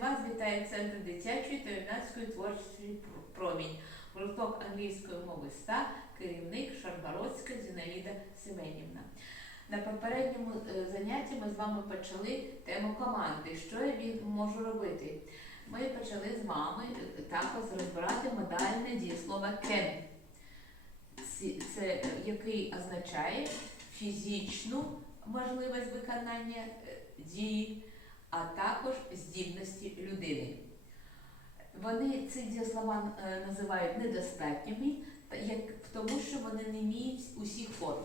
вас вітає Центр дитячої та юнацької творчості промінь. Гурток англійської мови ста, керівник Шаргородська Зінаїда Семенівна. На попередньому е, занятті ми з вами почали тему команди. Що я можу робити? Ми почали з вами е, також розбирати модальне дієслово can. Це е, який означає фізичну можливість виконання е, дії, а також здібності людини. Вони ці дієслова е, називають недостатніми, тому що вони не мають усіх форм.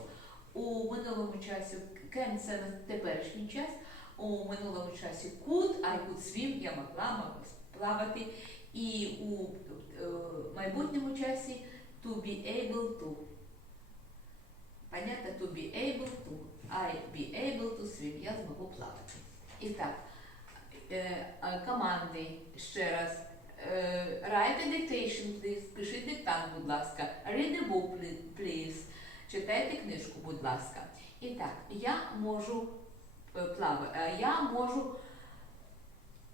У минулому часі can це теперішній час, у минулому часі could, I could swim, я могла плавати, і у е, майбутньому часі to be able to. Понятно, to be able to. I be able to swim, я змогу плавати. І так, команди ще раз. Е, Write a dictation, please. Пишіть диктант, будь ласка. Read a book, please. Читайте книжку, будь ласка. І так, я можу плавати. Я можу.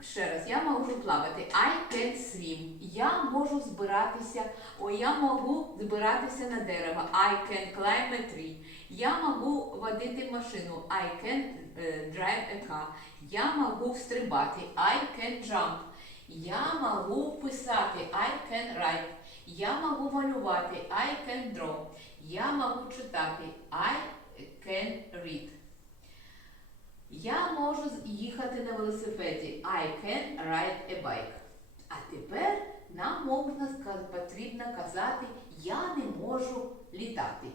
Ще раз, я можу плавати. I can swim. Я можу збиратися. О, я можу збиратися на дерево. I can climb a tree. Я можу водити машину. I can е, drive a car. Я можу стрибати. I can jump. Я можу писати. I can write. Я можу малювати. I can draw. Я можу читати. I can read. Я можу з- їхати на велосипеді. I can ride a bike. А тепер нам можна потрібно казати Я не можу літати.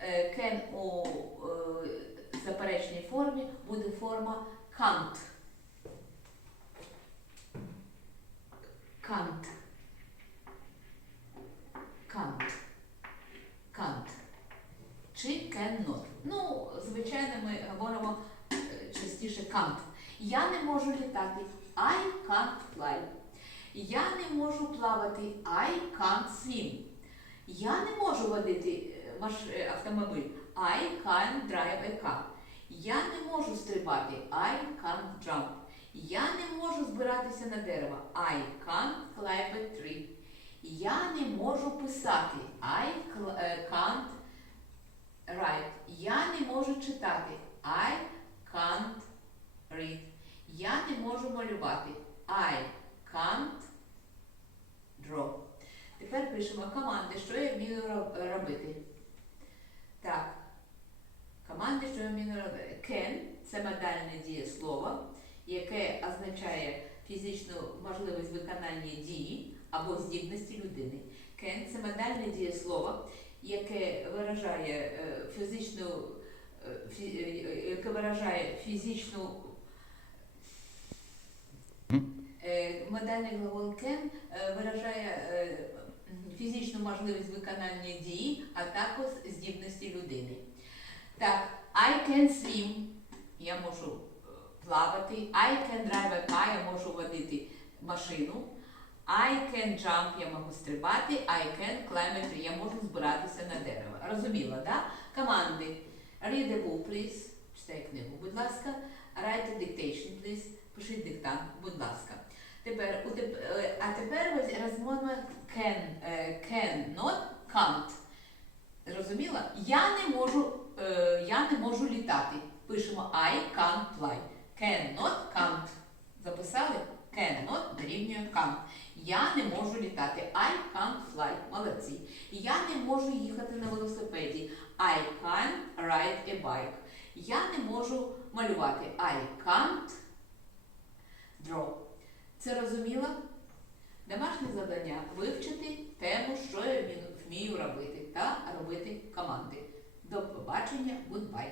Е, Can у е, заперечній формі буде форма can't. Can't. Can't. Can't. Чи cannot. Ну, звичайно, ми говоримо е, частіше can't. Я не можу літати. I can't fly. Я не можу плавати. I can't swim. Я не можу водити е, маш... е, автомобіль. I can't drive a car. Я не можу стрибати. I can't jump. Я не можу збиратися на дерево. I can't climb a tree. Я не можу писати. I е, can't write. Я не можу читати. I can't read. Я не можу малювати. I can't draw. Тепер пишемо команди, що я вмію робити. Так. Команди, що я вмію робити. Can це модальне дієслово, яке означає фізичну можливість виконання дії або здібності людини. Can це модальне дієслово, яке виражає е, фізичну, е, е, яке виражає фізичну Е, глагол can е, виражає е, фізичну можливість виконання дії, а також здібності людини. Так, I can swim, я можу е, плавати, I can drive a car, я можу водити машину. I can jump, я можу стрибати, I can climb a tree, я можу збиратися на дерево. Розуміло, да? Команди. Read a book, please. Читай книгу, будь ласка. Write a dictation, please. Пишіть диктант, будь ласка. Тепер, у теп- е, а тепер ось розмова can, not, can't. Зрозуміла? Я не можу, е, я не можу літати. Пишемо I can't fly. Can, not, can't. Записали? Can, not дорівнює can't. Я не можу літати. I can't fly. Молодці. Я не можу їхати на велосипеді. I can't ride a bike. Я не можу малювати. I can't draw. Це розуміло? Завдання вивчити тему, що я вмію- робити, та робити команди. До побачення, goodbye.